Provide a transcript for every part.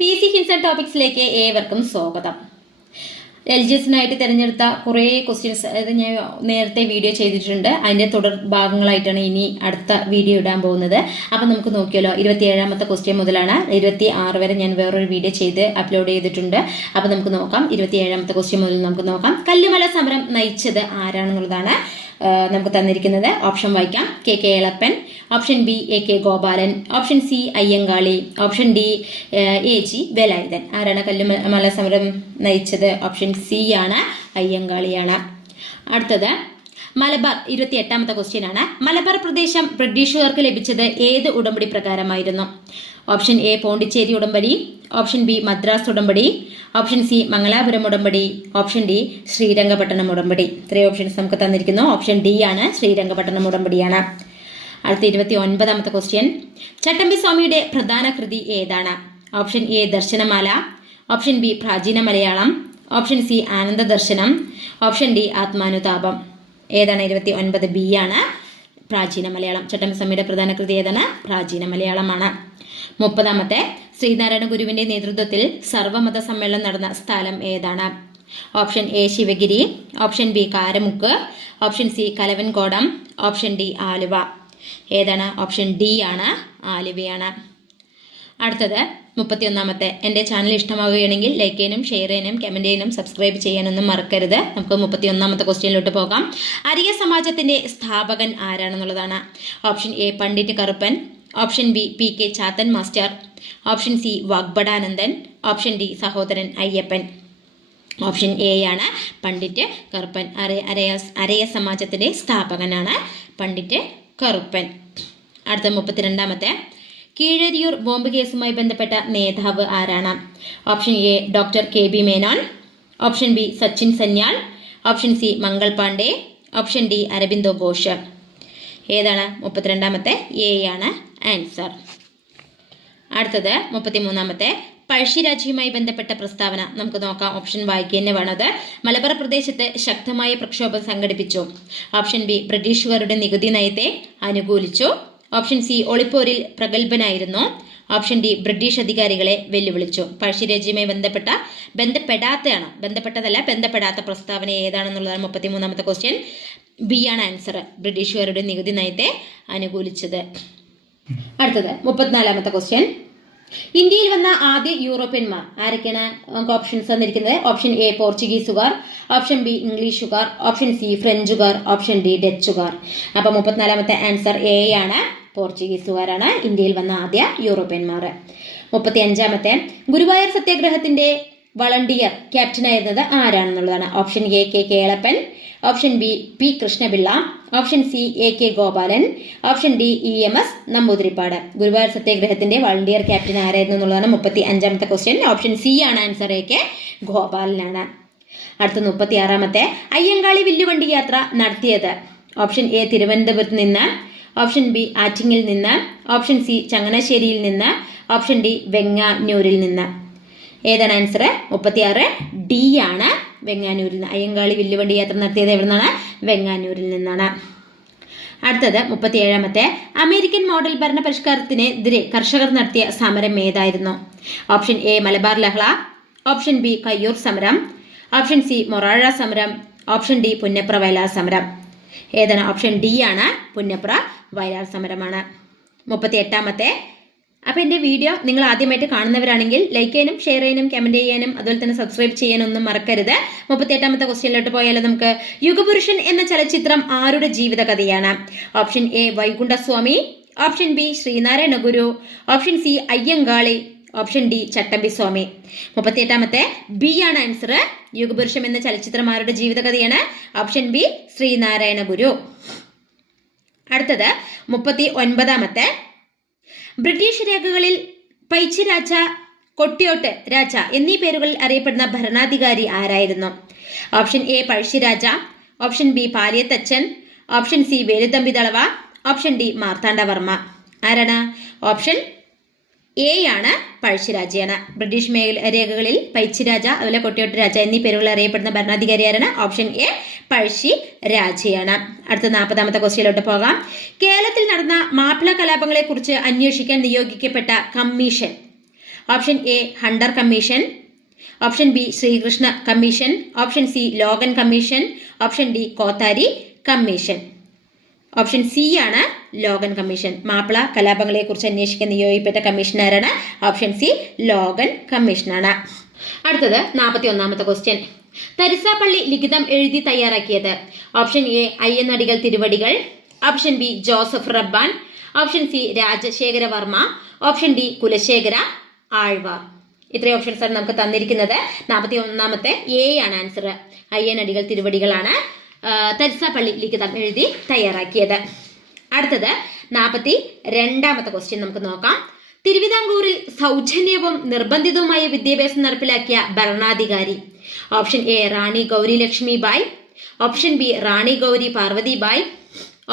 PC hints and ടോപ്പിക്സിലേക്ക് ഏവർക്കും സ്വാഗതം. LGSനായിട്ട് തിരഞ്ഞെടുത്ത കുറേ ക്വസ്റ്റ്യൻസ് അത് ഞാൻ നേരത്തെ വീഡിയോ ചെയ്തിട്ടുണ്ട്. അതിൻ്റെ തുടർ ഭാഗങ്ങളായിട്ടാണ് ഇനി അടുത്ത വീഡിയോ ഇടാൻ പോകുന്നത്. അപ്പം നമുക്ക് നോക്കിയാലോ, 27ാമത്തെ ക്വസ്റ്റ്യൻ മുതലാണ് 26 വരെ ഞാൻ വേറൊരു വീഡിയോ ചെയ്ത് അപ്ലോഡ് ചെയ്തിട്ടുണ്ട്. അപ്പം നമുക്ക് നോക്കാം. 27ാമത്തെ ക്വസ്റ്റ്യൻ മുതൽ നമുക്ക് നോക്കാം. കല്ലുമല സമരം നയിച്ചത് ആരാണെന്നുള്ളതാണ് നമുക്ക് തന്നിരിക്കുന്നത്. ഓപ്ഷൻ വായിക്കാം. KK Elappan, option B AK Gopalan, option C Ayyankali, option D AG Velayudhan. ആരാണ് കല്ലുമല സമരം നയിച്ചത്? ഓപ്ഷൻ സി ആണ്, അയ്യങ്കാളിയാണ്. അടുത്തത് മലബാർ 28ാമത്തെ ക്വസ്റ്റ്യൻ ആണ്. മലബാർ പ്രദേശം ബ്രിട്ടീഷുകാർക്ക് ലഭിച്ചത് ഏത് ഉടമ്പടി പ്രകാരമായിരുന്നു? ഓപ്ഷൻ എ പോണ്ടിച്ചേരി ഉടമ്പടി, ഓപ്ഷൻ ബി മദ്രാസ് ഉടമ്പടി, ഓപ്ഷൻ സി മംഗലാപുരം ഉടമ്പടി, ഓപ്ഷൻ ഡി ശ്രീരംഗപട്ടണം ഉടമ്പടി. ഇത്രയും ഓപ്ഷൻസ് നമുക്ക് തന്നിരിക്കുന്നു. ഓപ്ഷൻ ഡി ആണ്, ശ്രീരംഗപട്ടണം ഉടമ്പടിയാണ്. അടുത്ത 29ാമത്തെ ക്വസ്റ്റ്യൻ. ചട്ടമ്പി സ്വാമിയുടെ പ്രധാന കൃതി ഏതാണ്? Option A Darsanamala, option B പ്രാചീന മലയാളം, ഓപ്ഷൻ സി ആനന്ദ ദർശനം, ഓപ്ഷൻ ഡി ആത്മാനുതാപം. ഏതാണ്? 29 ബി ആണ്, പ്രാചീന മലയാളം. ചട്ടമ്പി സ്വാമിയുടെ പ്രധാന കൃതി ഏതാണ്? പ്രാചീന മലയാളമാണ്. 30ാമത്തെ. ശ്രീനാരായണ ഗുരുവിന്റെ നേതൃത്വത്തിൽ സർവമത സമ്മേളനം നടന്ന സ്ഥലം ഏതാണ്? Option A Sivagiri, option B Karamukku, option C Kalavankodam, option D Aluva. ഏതാണ്? ഓപ്ഷൻ ഡി ആണ്, ആലുവയാണ്. അടുത്തത് 31ാമത്തെ. എൻ്റെ ചാനൽ ഇഷ്ടമാവുകയാണെങ്കിൽ ലൈക്ക് ചെയ്യാനും ഷെയർ ചെയ്യാനും കമൻറ്റ് ചെയ്യാനും സബ്സ്ക്രൈബ് ചെയ്യാനൊന്നും മറക്കരുത്. നമുക്ക് 31ാമത്തെ ക്വസ്റ്റ്യനിലോട്ട് പോകാം. അരിയ സമാജത്തിൻ്റെ സ്ഥാപകൻ ആരാണെന്നുള്ളതാണ്. Option A Pandit Karuppan, option B PK Chathan master, option C Vagbhatanandan, option D Sahodaran Ayyappan. Option A ആണ്, പണ്ഡിറ്റ് കറുപ്പൻ. അരയ സമാജത്തിൻ്റെ സ്ഥാപകനാണ് പണ്ഡിറ്റ് കറുപ്പൻ. അടുത്ത 32ാമത്തെ. കീഴരിയൂർ ബോംബ് കേസുമായി ബന്ധപ്പെട്ട നേതാവ് ആരാണ്? Option A doctor KB Menon, option B Sachin Sanyal, option C Mangal Pandey, option D Aurobindo Ghosh. ഏതാണ്? 32ാമത്തെ എ ആണ് ആൻസർ. അടുത്തത് 33ാമത്തെ. പഴശ്ശിരാജയുമായി ബന്ധപ്പെട്ട പ്രസ്താവന നമുക്ക് നോക്കാം. ഓപ്ഷൻ വായിക്കുക തന്നെ വേണത്. മലബാർ പ്രദേശത്ത് ശക്തമായ പ്രക്ഷോഭം സംഘടിപ്പിച്ചു. ഓപ്ഷൻ ബി ബ്രിട്ടീഷുകാരുടെ നികുതി നയത്തെ അനുകൂലിച്ചു, ഓപ്ഷൻ സി ഒളിപ്പോരിൽ പ്രഗത്ഭനായിരുന്നു, ഓപ്ഷൻ ഡി ബ്രിട്ടീഷ് അധികാരികളെ വെല്ലുവിളിച്ചു. പഴശ്ശിരാജയുമായി ബന്ധപ്പെടാത്ത പ്രസ്താവന ഏതാണെന്നുള്ളതാണ് 33ാമത്തെ ക്വസ്റ്റ്യൻ. ബി ആണ് ആൻസർ, ബ്രിട്ടീഷുകാരുടെ നികുതി നയത്തെ അനുകൂലിച്ചത്. അടുത്തത് 34ാമത്തെ ക്വസ്റ്റ്യൻ. ഇന്ത്യയിൽ വന്ന ആദ്യ യൂറോപ്യന്മാർ ആരൊക്കെയാണ്? നമുക്ക് ഓപ്ഷൻസ് തന്നിരിക്കുന്നത്. ഓപ്ഷൻ എ പോർച്ചുഗീസുകാർ, ഓപ്ഷൻ ബി ഇംഗ്ലീഷുകാർ, ഓപ്ഷൻ സി ഫ്രഞ്ചുകാർ, ഓപ്ഷൻ ഡി ഡച്ചുകാർ. അപ്പൊ 34ാമത്തെ ആൻസർ എ ആണ്, പോർച്ചുഗീസുകാരാണ് ഇന്ത്യയിൽ വന്ന ആദ്യ യൂറോപ്യന്മാർ. 35ാമത്തെ. ഗുരുവായൂർ സത്യാഗ്രഹത്തിന്റെ വളണ്ടിയർ ക്യാപ്റ്റനായിരുന്നത് ആരാണെന്നുള്ളതാണ്. Option A KK Elappan, option B P Krishna Pillai, option C AK Gopalan, option D EMS Namboodiripad. Guruvayur സത്യാഗ്രഹത്തിന്റെ വളണ്ടിയർ ക്യാപ്റ്റൻ ആരായിരുന്നു എന്നുള്ളതാണ് 35ാമത്തെ ക്വസ്റ്റ്യൻ. ഓപ്ഷൻ സി ആണ് ആൻസർ, AK ഗോപാലനാണ്. അടുത്ത 36ാമത്തെ. അയ്യങ്കാളി വില്ലുവണ്ടി യാത്ര നടത്തിയത്. ഓപ്ഷൻ എ തിരുവനന്തപുരത്ത് നിന്ന്, ഓപ്ഷൻ ബി ആറ്റിങ്ങിൽ നിന്ന്, ഓപ്ഷൻ സി ചങ്ങനാശ്ശേരിയിൽ നിന്ന്, ഓപ്ഷൻ ഡി വെങ്ങാനൂരിൽ നിന്ന്. ഏതാണ് ആൻസർ? 36 ഡി ആണ്, വെങ്ങാനൂരിൽ നിന്ന്. അയ്യങ്കാളി വില്ലുവണ്ടി യാത്ര നടത്തിയത് എവിടെ നിന്നാണ്? വെങ്ങാനൂരിൽ നിന്നാണ്. അടുത്തത് 37ാമത്തെ. അമേരിക്കൻ മോഡൽ ഭരണ പരിഷ്കാരത്തിനെതിരെ കർഷകർ നടത്തിയ സമരം ഏതായിരുന്നു? ഓപ്ഷൻ എ മലബാർ ലഹള, ഓപ്ഷൻ ബി കയ്യൂർ സമരം, ഓപ്ഷൻ സി മൊറാഴ സമരം, ഓപ്ഷൻ ഡി പുന്നപ്ര വയലാർ സമരം. ഏതാണ്? ഓപ്ഷൻ ഡി ആണ്, പുന്നപ്ര വയലാർ സമരമാണ്. 38ാമത്തെ. അപ്പോൾ എൻ്റെ വീഡിയോ നിങ്ങൾ ആദ്യമായിട്ട് കാണുന്നവരാണെങ്കിൽ ലൈക്ക് ചെയ്യാനും ഷെയർ ചെയ്യാനും കമൻറ്റ് ചെയ്യാനും അതുപോലെ തന്നെ സബ്സ്ക്രൈബ് ചെയ്യാനൊന്നും മറക്കരുത്. 38ാമത്തെ ക്വസ്റ്റ്യനിലോട്ട് പോയാലും നമുക്ക് യുഗപുരുഷൻ എന്ന ചലച്ചിത്രം ആരുടെ ജീവിത കഥയാണ്? Option A Vaikundaswami, option B Sreenarayana Guru, option C Ayyankali, option D Chattambi Swami. 38ാമത്തെ ബി ആണ് ആൻസർ. യുഗപുരുഷം എന്ന ചലച്ചിത്രം ആരുടെ ജീവിത കഥയാണ്? Option B Sreenarayana Guru. അടുത്തത് 39ാമത്തെ. ബ്രിട്ടീഷ് രേഖകളിൽ പൈച്ചി രാജ, കൊട്ടിയോട്ട് രാജ എന്നീ പേരുകളിൽ അറിയപ്പെടുന്ന ഭരണാധികാരി ആരായിരുന്നു? Option A Pazhassi Raja, option B Paliath Achan, option C Velu Thampi Dalawa, option D Marthanda Varma. ആരാണ്? ഓപ്ഷൻ എ ആണ്, പഴശ്ശിരാജയാണ്. ബ്രിട്ടീഷ് രേഖകളിൽ പൈച്ചിരാജ അതുപോലെ കൊട്ടിയോട്ട് രാജ എന്നീ പേരുകളിൽ അറിയപ്പെടുന്ന ഭരണാധികാരി ആരാണ്? ഓപ്ഷൻ എ പഴശ്ശി രാജയാണ്. അടുത്ത 40ാമത്തെ ക്വസ്റ്റ്യനിലോട്ട് പോകാം. കേരളത്തിൽ നടന്ന മാപ്പിള കലാപങ്ങളെ കുറിച്ച് അന്വേഷിക്കാൻ നിയോഗിക്കപ്പെട്ട commission option A Hunter commission, option B Srikrishna commission, option C Logan commission, option D Kothari commission. Option C ആണ് ലോഗൻ കമ്മീഷൻ. മാപ്പിള കലാപങ്ങളെ കുറിച്ച് അന്വേഷിക്കാൻ നിയോഗിക്കപ്പെട്ട കമ്മീഷനാരാണ്? ഓപ്ഷൻ സി ലോഗൻ കമ്മീഷനാണ്. അടുത്തത് 41ാമത്തെ ക്വസ്റ്റ്യൻ. തരിസാപ്പള്ളി ലിഖിതം എഴുതി തയ്യാറാക്കിയത്? Option A Ayyanadikal Thiruvadikal, option B Joseph Rabban, option C Rajasekhara Varma, option D Kulasekhara Alvar. ഇത്രയും ഓപ്ഷൻസ് ആണ് നമുക്ക് തന്നിരിക്കുന്നത്. 41ാമത്തെ എ ആണ് ആൻസർ. അയ്യനടികൾ തിരുവടികളാണ് തരിസാപ്പള്ളി ലിഖിതം എഴുതി തയ്യാറാക്കിയത്. അടുത്തത് 42ാമത്തെ ക്വസ്റ്റ്യൻ നമുക്ക് നോക്കാം. തിരുവിതാംകൂറിൽ സൗജന്യവും നിർബന്ധിതവുമായ വിദ്യാഭ്യാസം നടപ്പിലാക്കിയ ഭരണാധികാരി? Option A Rani Gowri Lakshmi Bai, option B Rani Gowri Parvathi Bai,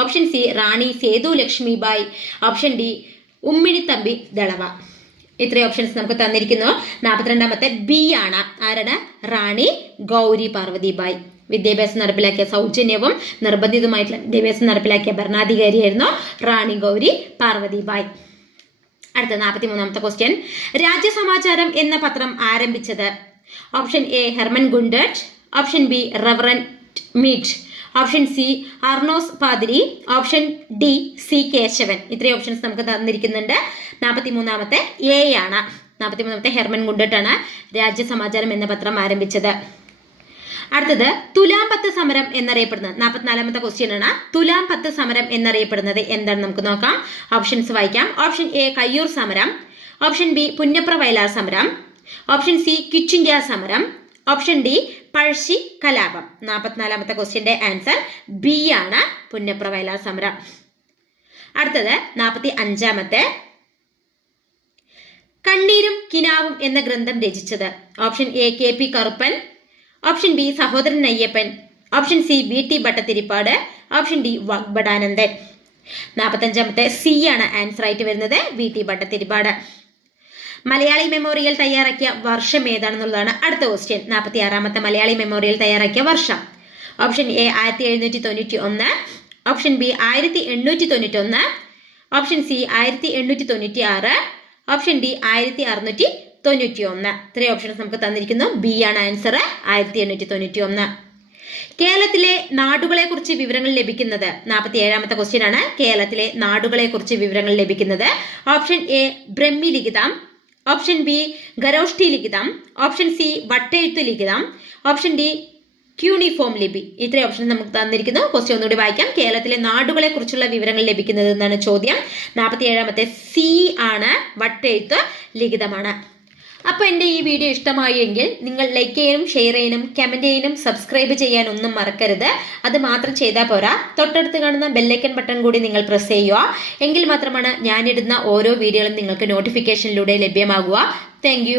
option C Rani Sethu Lakshmi Bai, option D Umminithampi Dalawa. ഇത്രയും ഓപ്ഷൻസ് നമുക്ക് തന്നിരിക്കുന്നു. 42ാമത്തെ ബി ആണ്. ആരാണ്? റാണി ഗൗരി പാർവതി ബായ്. വിദ്യാഭ്യാസം നടപ്പിലാക്കിയ സൗജന്യവും നിർബന്ധിതവുമായിട്ടുള്ള വിദ്യാഭ്യാസം നടപ്പിലാക്കിയ ഭരണാധികാരിയായിരുന്നു റാണി ഗൗരി പാർവതി ബായ്. അടുത്ത 43ാമത്തെ ക്വസ്റ്റ്യൻ. രാജ്യസമാചാരം എന്ന പത്രം ആരംഭിച്ചത്? Option A Hermann Gundert, option B reverend Mead, option C Arnos Pathiri, option D C Keshavan. ഇത്രയും ഓപ്ഷൻസ് നമുക്ക് തന്നിരിക്കുന്നുണ്ട്. 43ാമത്തെ എ ആണ്. 43ാമത്തെ ഹെർമൻ ഗുണ്ടറ്റ് ആണ് രാജ്യസമാചാരം എന്ന പത്രം ആരംഭിച്ചത്. അടുത്തത് തുലാം 10 സമരം എന്നറിയപ്പെടുന്നത് 44ാമത്തെ ക്വസ്റ്റ്യൻ ആണ്. തുലാം 10 സമരം എന്നറിയപ്പെടുന്നത് എന്താണ് നമുക്ക് നോക്കാം. ഓപ്ഷൻസ് വായിക്കാം. ഓപ്ഷൻ എ കയ്യൂർ സമരം, ഓപ്ഷൻ ബി പുന്നപ്ര വയലാർ സമരം, ഓപ്ഷൻ സി ക്വിറ്റ് ഇന്ത്യ സമരം, ഓപ്ഷൻ ഡി പഴശ്ശി കലാപം. 44ാമത്തെ ക്വസ്റ്റ്യന്റെ ആൻസർ ബി ആണ് പുന്നപ്ര വയലാർ സമരം. അടുത്തത് 45ാമത്തെ. കണ്ണീരും കിനാവും എന്ന ഗ്രന്ഥം രചിച്ചത്? Option A K P Karuppan, option B Sahodaran Ayyappan, option C V T Bhattathiripad, option D Vagbhatanandan. 45ാമത്തെ സി ആണ് ആൻസർ ആയിട്ട് വരുന്നത്, V T Bhattathiripad. Malayali memorial തയ്യാറാക്കിയ വർഷം ഏതാണെന്നുള്ളതാണ് അടുത്ത ക്വസ്റ്റ്യൻ. 46ാമത്തെ മലയാളി മെമ്മോറിയൽ തയ്യാറാക്കിയ വർഷം? Option A 1791, option B 1891, option C 1896, option D 1691. ഇത്രയും ഓപ്ഷൻസ് നമുക്ക് തന്നിരിക്കുന്നു. ബി ആണ് ആൻസർ, 1891. കേരളത്തിലെ നാടുകളെ കുറിച്ച് വിവരങ്ങൾ ലഭിക്കുന്നത്? 47ാമത്തെ ക്വസ്റ്റ്യൻ ആണ്. കേരളത്തിലെ നാടുകളെ കുറിച്ച് വിവരങ്ങൾ ലഭിക്കുന്നത്? ഓപ്ഷൻ എ ബ്രഹ്മി ലിഖിതം, ഓപ്ഷൻ ബി ഗരോഷ്ഠി ലിഖിതം, ഓപ്ഷൻ സി വട്ടെഴുത്ത് ലിഖിതം, ഓപ്ഷൻ ഡി ക്യൂണിഫോം ലിപി. ഇത്രയും ഓപ്ഷൻ നമുക്ക് തന്നിരിക്കുന്നു. ക്വസ്റ്റ്യൻ ഒന്നുകൂടി വായിക്കാം. കേരളത്തിലെ നാടുകളെ കുറിച്ചുള്ള വിവരങ്ങൾ ലഭിക്കുന്നത് എന്നാണ് ചോദ്യം. 47ാമത്തെ സി ആണ്, വട്ടെഴുത്ത് ലിഖിതമാണ്. അപ്പോൾ എൻ്റെ ഈ വീഡിയോ ഇഷ്ടമായി എങ്കിൽ നിങ്ങൾ ലൈക്ക് ചെയ്യാനും ഷെയർ ചെയ്യാനും കമൻറ്റ് ചെയ്യാനും സബ്സ്ക്രൈബ് ചെയ്യാനൊന്നും മറക്കരുത്. അത് മാത്രം ചെയ്താൽ പോരാ, തൊട്ടടുത്ത് കാണുന്ന ബെല്ലൈക്കൺ ബട്ടൺ കൂടി നിങ്ങൾ പ്രസ് ചെയ്യുക. എങ്കിൽ മാത്രമാണ് ഞാനിടുന്ന ഓരോ വീഡിയോകളും നിങ്ങൾക്ക് നോട്ടിഫിക്കേഷനിലൂടെ ലഭ്യമാകുക. താങ്ക്